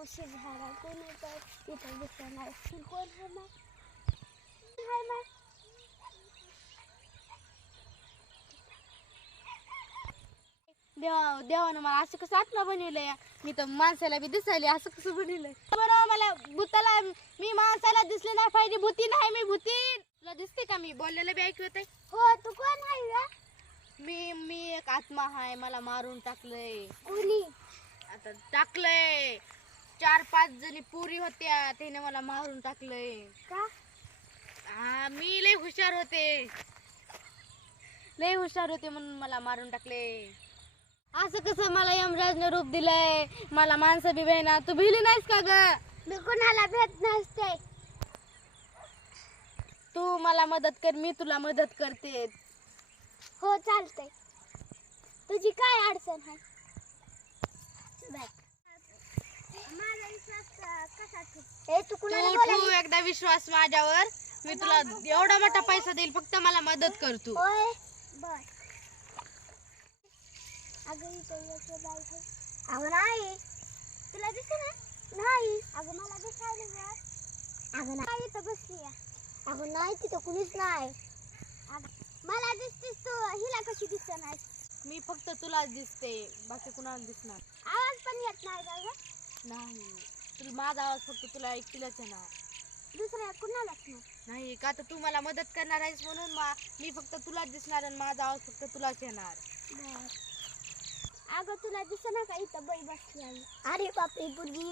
उशीर झाला कोणी तर इथं दिसत नाही कोण आहे मग हाय मग देवानं मला असं कसं आत्मा बनवलंय मी तर माणसाला बी दिसायले असं कसं बनवलंय बरं मला भूताला मी माणसाला दिसले नाही पाहिजे भूती नाही मी भूती तुला दिसते का मी बोललेलं बी ऐकू येतंय हो तू कोण आहे मी एक आत्मा आहे मला मारून टाकलंय कोणी आता टाकलंय 4-5 जणी पुरी होत्या त्याने मला मारून टाकलंय का हा मी लय हुशार होते म्हणून मला मारून टाकले असं कसं मला यमराजने रूप दिलंय मला माणसं बी भेटणार तू भिली नाहीस का ग मी कोणाला भेट नसते तू मला मदत कर मी तुला मदत करते हो चालतंय तुझी काय अडचण आहे तू एकदा विश्वास माझ्यावर मी तुला एवढा मोठा पैसा देईल फक्त मला मदत कर तू अगं नाही तुला दिसत नाही अगं मला दिसायला अगं नाही इथं बसली अगं नाही तिथं कुणीच नाही मला दिसतेस तू हिला कशी दिसत नाही मी फक्त तुलाच दिसते बाकी कुणाला दिसणार आवाज पण येत नाही का ग नाही तुला माझा आवाज फक्त तुला ऐकतीलच येणार दुसऱ्या कुणालाच नाही का तर तू मला मदत करणार आहेस म्हणून मी फक्त तुलाच दिसणार आणि माझा आवाज फक्त तुलाच येणार अगं तुला दिसणार का इथं बाई बसली आहे अरे बापरे पोरगी